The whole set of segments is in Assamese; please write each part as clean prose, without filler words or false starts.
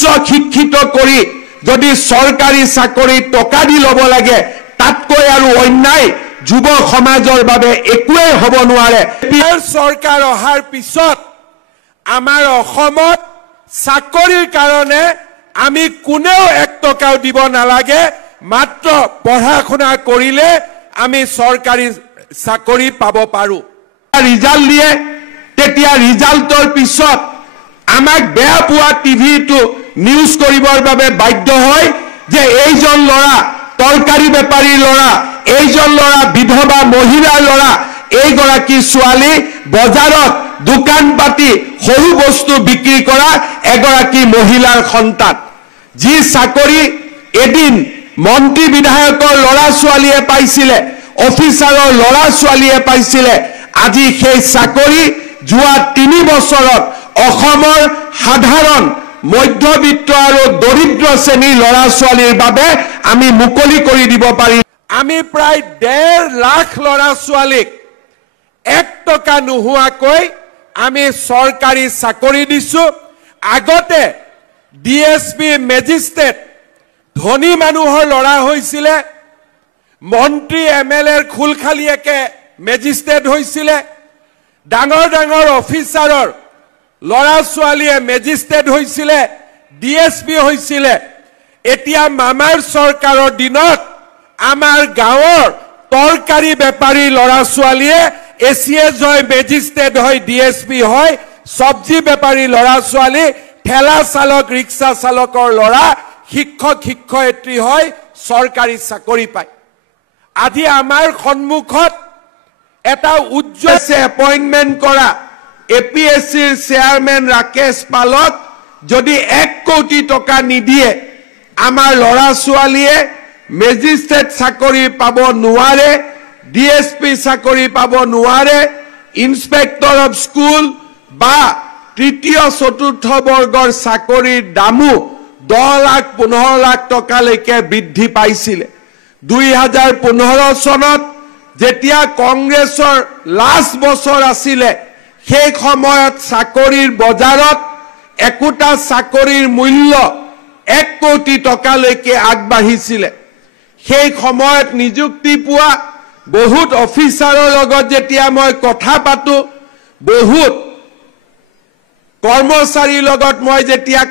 উচ্চ শিক্ষিত কৰি যদি চৰকাৰী চাকৰি টকা দি ল'ব লাগে তাতকৈ আৰু অন্যায় যুৱ সমাজৰ বাবে একোৱেই হ'ব নোৱাৰে। চৰকাৰ অহাৰ পিছত আমাৰ অসমত চাকৰিৰ কাৰণে আমি কোনেও 1 টকাও দিব নালাগে, মাত্ৰ পঢ়া শুনা কৰিলে আমি চৰকাৰী চাকৰি পাব পাৰোঁ। ৰিজাল্ট দিয়ে, তেতিয়া ৰিজাল্টৰ পিছত আমাক বেয়া পোৱা টিভিটো নিউজ কৰিবৰ বাবে বাধ্য হয় যে এইজন ল'ৰা তৰকাৰী বেপাৰীৰ ল'ৰা, এইজন ল'ৰা বিধৱা মহিলাৰ ল'ৰা, এইগৰাকী ছোৱালী বজাৰত দোকান পাতি সৰু বস্তু বিক্ৰী কৰা এগৰাকী মহিলাৰ সন্তান। যি চাকৰি এদিন মন্ত্ৰী বিধায়কৰ ল'ৰা ছোৱালীয়ে পাইছিলে, অফিচাৰৰ ল'ৰা ছোৱালীয়ে পাইছিলে, আজি সেই চাকৰি যোৱা 3 বছৰত অসমৰ সাধাৰণ মধ্যবিত্ত আৰু দৰিদ্ৰ শ্ৰেণীৰ ল'ৰা ছোৱালীৰ বাবে আমি মুকলি কৰি দিব পাৰিম। আমি প্ৰায় 1.5 লাখ ল'ৰা ছোৱালীক 1 টকা নোহোৱাকৈ আমি চৰকাৰী চাকৰি দিছো। আগতে DSP মেজিষ্ট্ৰেট ধনী মানুহৰ ল'ৰা হৈছিলে, মন্ত্ৰী MLAৰ খুলখালিয়েকে মেজিষ্ট্ৰেট হৈছিলে, ডাঙৰ ডাঙৰ অফিচাৰৰ ল'ৰা ছোৱালীয়ে মেজিষ্ট্ৰেট হৈছিলে, DSP হৈছিলে। এতিয়া মামাৰ চৰকাৰৰ দিনত আমাৰ গাঁৱৰ তৰকাৰী বেপাৰী ল'ৰা ছোৱালীয়ে ACS হয়, মেজিষ্ট্ৰেট হয়, DSP হয়, চব্জি বেপাৰী ল'ৰা ছোৱালী, ঠেলা চালক ৰিক্সা চালকৰ ল'ৰা শিক্ষক শিক্ষয়িত্ৰী হয়, চৰকাৰী চাকৰি পায়। আজি আমাৰ সন্মুখত এটা উজ্জ্বল এপইণ্টমেণ্ট কৰা APSCৰ চেয়াৰমেন ৰাকেশ পালক যদি 1 কোটি টকা নিদিয়ে আমাৰ ল'ৰা ছোৱালীয়ে মেজিষ্ট্ৰেট চাকৰি পাব নোৱাৰে, DSP চাকৰি পাব নোৱাৰে, ইন্সপেক্টৰ অফ স্কুল বা 3য় 4ৰ্থ বৰ্গৰ চাকৰিৰ দামো 10 লাখ 15 লাখ টকালৈকে বৃদ্ধি পাইছিলে। 2015 চনত যেতিয়া কংগ্ৰেছৰ লাষ্ট বছৰ আছিলে, সেই সময়ত চাকৰিৰ বজাৰত একোটা চাকৰিৰ মূল্য 1 কোটি টকালৈকে আগবাঢ়িছিলে। সেই সময়ত নিযুক্তি পোৱা বহুত অফিচাৰৰ লগত যেতিয়া মই কথা পাতো, বহুত কৰ্মচাৰীৰ লগত মই যেতিয়া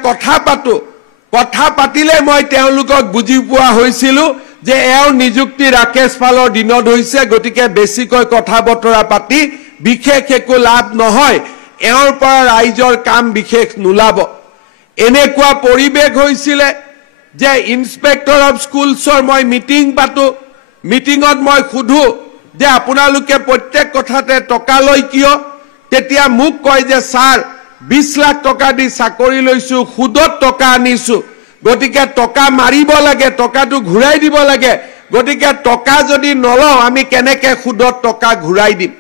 কথা পাতিলে মই তেওঁলোকক বুজি পোৱা হৈছিলো যে এওঁৰ নিযুক্তি ৰাকেশ পালৰ দিনত হৈছে, গতিকে বেছিকৈ কথা বতৰা পাতি বিশেষ একো লাভ নহয়, এওঁৰ পৰা ৰাইজৰ কাম বিশেষ নোলাব। এনেকুৱা পৰিৱেশ হৈছিলে যে ইন্সপেক্টৰ অফ স্কুলছৰ মই মিটিং পাতো, মিটিঙত মই সুধো যে আপোনালোকে প্ৰত্যেক কথাতে টকা লয় কিয়? তেতিয়া মোক কয় যে ছাৰ 20 লাখ টকা দি চাকৰি লৈছো, সুদত টকা আনিছো, গতিকে টকা মাৰিব লাগে, টকাটো ঘূৰাই দিব লাগে, গতিকে টকা যদি নলওঁ আমি কেনেকে সুদত টকা ঘূৰাই দিম?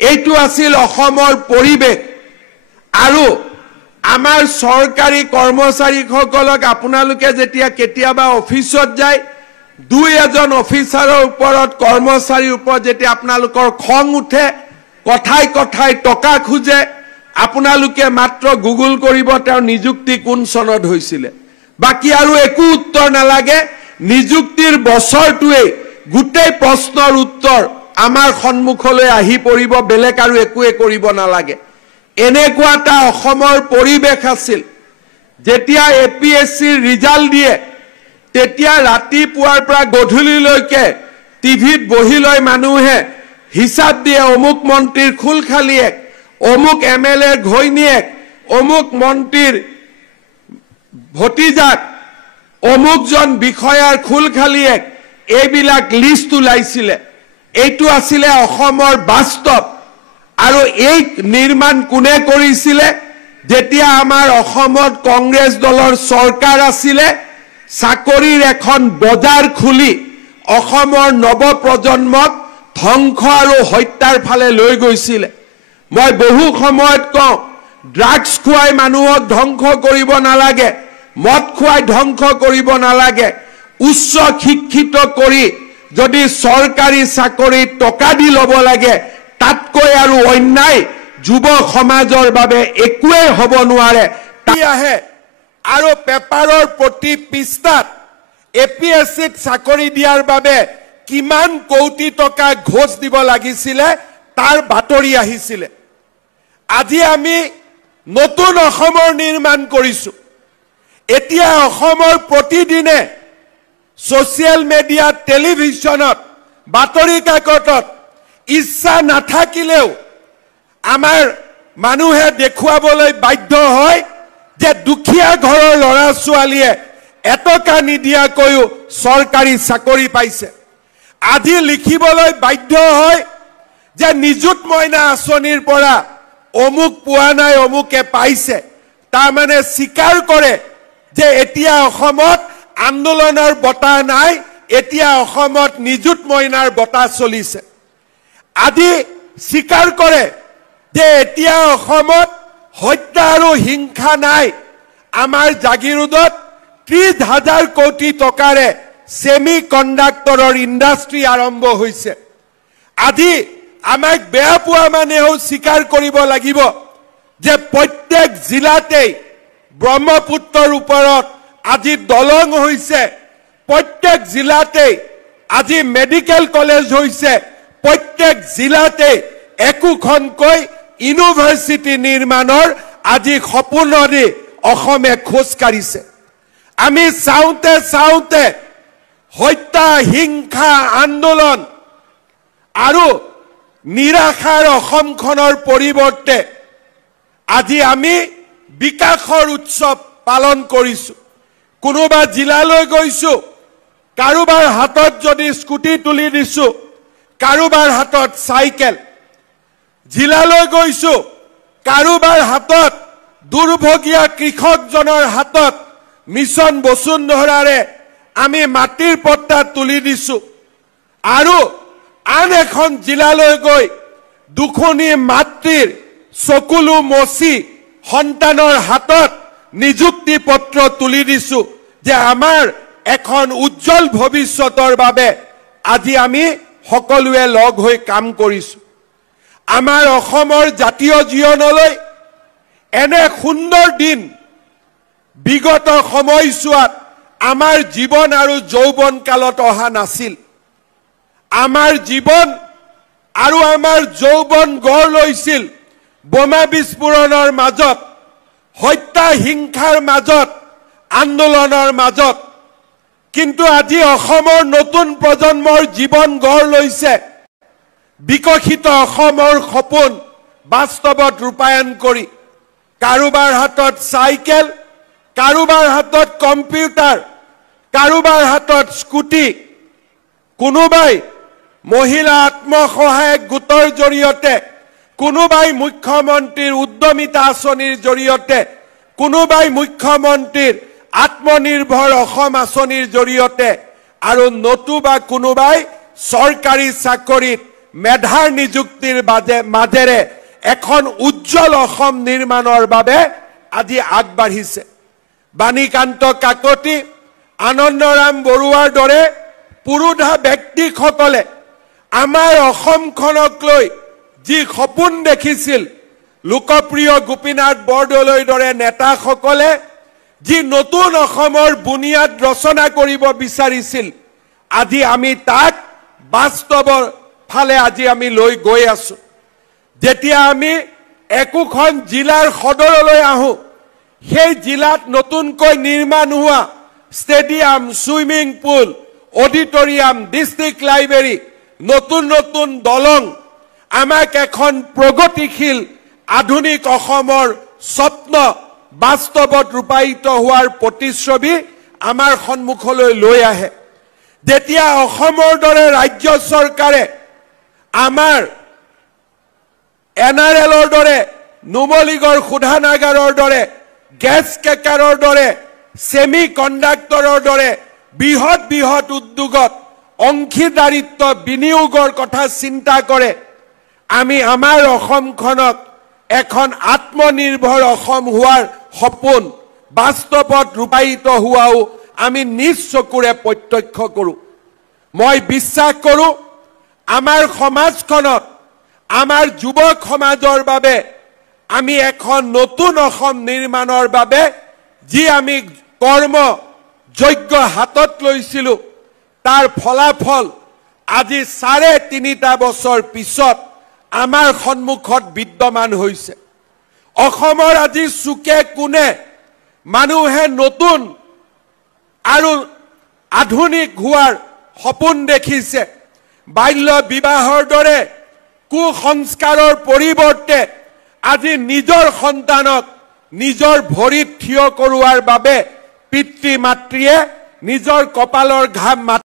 এইটো আছিল অসমৰ পৰিৱেশ। আৰু আমাৰ চৰকাৰী কৰ্মচাৰীসকলক আপোনালোকে যেতিয়া কেতিয়াবা অফিচত যায়, 2-এজন অফিচাৰৰ ওপৰত কৰ্মচাৰীৰ ওপৰত যেতিয়া আপোনালোকৰ খং উঠে, কথাই কথাই টকা খোজে, আপোনালোকে মাত্ৰ গুগল কৰিব তেওঁৰ নিযুক্তি কোন চনত হৈছিলে, বাকি আৰু একো উত্তৰ নালাগে। নিযুক্তিৰ বছৰটোৱে গোটেই প্ৰশ্নৰ উত্তৰ আমাৰ সন্মুখলৈ আহি পৰিব, বেলেগ আৰু একোৱে কৰিব নালাগে। এনেকুৱা এটা অসমৰ পৰিৱেশ আছিল। যেতিয়া APSCৰ ৰিজাল্ট দিয়ে, তেতিয়া ৰাতিপুৱাৰ পৰা গধূলিলৈকে টিভিত বহি লৈ মানুহে হিচাপ দিয়ে, অমুক মন্ত্ৰীৰ খুলখালিয়েক, অমুক MLAৰ ঘৈণীয়েক, অমুক মন্ত্ৰীৰ ভতিজাক, অমুকজন বিষয়াৰ খুলখালিয়েক, এইবিলাক লিষ্ট ওলাইছিলে। এইটো আছিলে অসমৰ বাস্তৱ। আৰু এই নিৰ্মাণ কোনে কৰিছিলে? যেতিয়া আমাৰ অসমত কংগ্ৰেছ দলৰ চৰকাৰ আছিলে, চাকৰিৰ এখন বজাৰ খুলি অসমৰ নৱপ্ৰজন্মক ধ্বংস আৰু হত্যাৰ ফালে লৈ গৈছিলে। মই বহু সময়ত কওঁ, ড্ৰাগছ খুৱাই মানুহক ধ্বংস কৰিব নালাগে, মদ খুৱাই ধ্বংস কৰিব নালাগে, উচ্চ শিক্ষিত কৰি যদি চৰকাৰী চাকৰিত টকা দি ল'ব লাগে, তাতকৈ আৰু অন্যায় যুৱ সমাজৰ বাবে একোৱেই হ'ব নোৱাৰে। আহে আৰু পেপাৰৰ প্ৰতি পৃষ্ঠাত APSCত চাকৰি দিয়াৰ বাবে কিমান কোটি টকা ঘোষ দিব লাগিছিলে তাৰ বাতৰি আহিছিলে আজি আমি নতুন অসমৰ নিৰ্মাণ কৰিছো এতিয়া অসমৰ প্ৰতিদিনে সোশ্যাল মিডিয়া টেলিভিছনত বাতৰি কাকতত ইচ্ছা নাথাকিলেও আমাৰ মানুহে দেখুৱাবলৈ বাধ্য হয় যে দুখীয়া ঘৰৰ ল'ৰা ছোৱালীয়ে এটকা নিদিয়াকৈও চৰকাৰী চাকৰি পাইছে আজি লিখিবলৈ বাধ্য হয় যে নিযুত মইনা আঁচনিৰ পৰা অমুক পোৱা নাই অমুকে পাইছে তাৰ মানে স্বীকাৰ কৰে যে এতিয়া অসমত আন্দোলনৰ বতাহ নাই এতিয়া অসমত নিযুত মইনাৰ বতাহ চলিছে আজি স্বীকাৰ কৰে যে এতিয়া অসমত হত্যা আৰু হিংসা নাই আমাৰ জাগিৰোডত 30,000 কোটি টকাৰে সেমি কণ্ডাক্টৰৰ ইণ্ডাষ্ট্ৰি আৰম্ভ হৈছে আজি আমাক বেয়া পোৱা মানেও স্বীকাৰ কৰিব লাগিব যে প্ৰত্যেক জিলাতেই ব্ৰহ্মপুত্ৰৰ ওপৰত আজি দলং হৈছে প্ৰত্যেক জিলাতেই আজি মেডিকেল কলেজ হৈছে প্ৰত্যেক জিলাতেই একোখনকৈ ইউনিভাৰ্চিটি নিৰ্মাণৰ আজি সপোনৰে অসমে খোজ কাঢ়িছে আমি চাওঁতে হত্যা হিংসা আন্দোলন আৰু নিৰাশাৰ অসমখনৰ পৰিৱৰ্তে আজি আমি বিকাশৰ উৎসৱ পালন কৰিছো কোনোবা জিলালৈ গৈছো কাৰোবাৰ হাতত যদি স্কুটি তুলি দিছো কাৰোবাৰ হাতত চাইকেল জিলালৈ গৈছো কাৰোবাৰ হাতত দুৰ্ভগীয়া কৃষকজনৰ হাতত মিছন বসুন্ধৰাৰে আমি মাটিৰ পট্টা তুলি দিছো আৰু আন এখন জিলালৈ গৈ দুখনি মাতৃৰ চকুলো মচি সন্তানৰ হাতত নিযুক্তি পত্ৰ তুলি দিছো যে আমাৰ এখন উজ্জ্বল ভৱিষ্যতৰ বাবে আজি আমি সকলোৱে লগ হৈ কাম কৰিছো আমাৰ অসমৰ জাতীয় জীৱনলৈ এনে সুন্দৰ দিন বিগত সময়ছোৱাত আমাৰ জীৱন আৰু যৌৱন কালত অহা নাছিল আমাৰ জীৱন আৰু আমাৰ যৌৱন গঢ় লৈছিল বোমা বিস্ফোৰণৰ মাজত হত্যা হিংসাৰ মাজত আন্দোলনৰ মাজত কিন্তু আজি অসমৰ নতুন প্ৰজন্মৰ জীৱন গঢ় লৈছে বিকশিত অসমৰ সপোন বাস্তৱত ৰূপায়ণ কৰি কাৰোবাৰ হাতত চাইকেল কাৰোবাৰ হাতত কম্পিউটাৰ কাৰোবাৰ হাতত স্কুটি কোনোবাই মহিলা আত্মসহায়ক গোটৰ জৰিয়তে কোনোবাই মুখ্যমন্ত্ৰীৰ উদ্যমিতা আঁচনিৰ জৰিয়তে কোনোবাই মুখ্যমন্ত্ৰীৰ আত্মনিৰ্ভৰ অসম আঁচনিৰ জৰিয়তে আৰু নতুবা কোনোবাই চৰকাৰী চাকৰিত মেধাৰ নিযুক্তিৰ মাজেৰে এখন উজ্জ্বল অসম নিৰ্মাণৰ বাবে আজি আগবাঢ়িছে বাণীকান্ত কাকতি আনন্দৰাম বৰুৱাৰ দৰে পুৰুধা ব্যক্তিসকলে আমাৰ অসমখনক লৈ যি সপোন দেখিছিল লোকপ্ৰিয় গোপীনাথ বৰদলৈৰ দৰে নেতাসকলে যি নতুন অসমৰ বুনিয়াদ ৰচনা কৰিব বিচাৰিছিল আজি আমি তাক বাস্তৱৰ ফালে আজি আমি লৈ গৈ আছো যেতিয়া আমি একোখন জিলাৰ সদৰলৈ আহো সেই জিলাত নতুনকৈ নিৰ্মাণ হোৱা stadium swimming pool auditorium district library নতুন নতুন দলং আমাক এখন প্ৰগতিশীল আধুনিক অসমৰ স্বপ্ন বাস্তৱত ৰূপায়িত হোৱাৰ প্ৰতিশ্ৰুতি আমাৰ সন্মুখলৈ লৈ আহে যেতিয়া অসমৰ দৰে ৰাজ্য চৰকাৰে আমাৰ NRLৰ দৰে নুমলীগড় শোধানাগাৰৰ দৰে গেছ কেকাৰৰ দৰে সেমি কণ্ডাক্টৰৰ দৰে বৃহৎ বৃহৎ উদ্যোগত অংশীদাৰিত্ব বিনিয়োগৰ কথা চিন্তা কৰে আমি আমাৰ অসমখনক এখন আত্মনিৰ্ভৰ অসম হোৱাৰ সপোন বাস্তৱত ৰূপায়িত হোৱাও আমি নিজ চকুৰে প্ৰত্যক্ষ কৰো মই বিশ্বাস কৰো আমাৰ সমাজখনত আমাৰ যুৱক সমাজৰ বাবে আমি এখন নতুন অসম নিৰ্মাণৰ বাবে যি আমি কৰ্ম যজ্ঞ হাতত লৈছিলোঁ তাৰ ফলাফল আজি ৩.৫ বছৰ পিছত আমাৰ সন্মুখত বিদ্যমান হৈছে। অসমৰ আজি চুকে কোণে মানুহে নতুন আৰু আধুনিক হোৱাৰ সপোন দেখিছে। বাল্য বিবাহৰ দৰে কুসংস্কাৰৰ পৰিৱৰ্তে আজি নিজৰ সন্তানক নিজৰ ভৰিত থিয় কৰোৱাৰ বাবে পিতৃ মাতৃয়ে নিজৰ কপালৰ ঘাম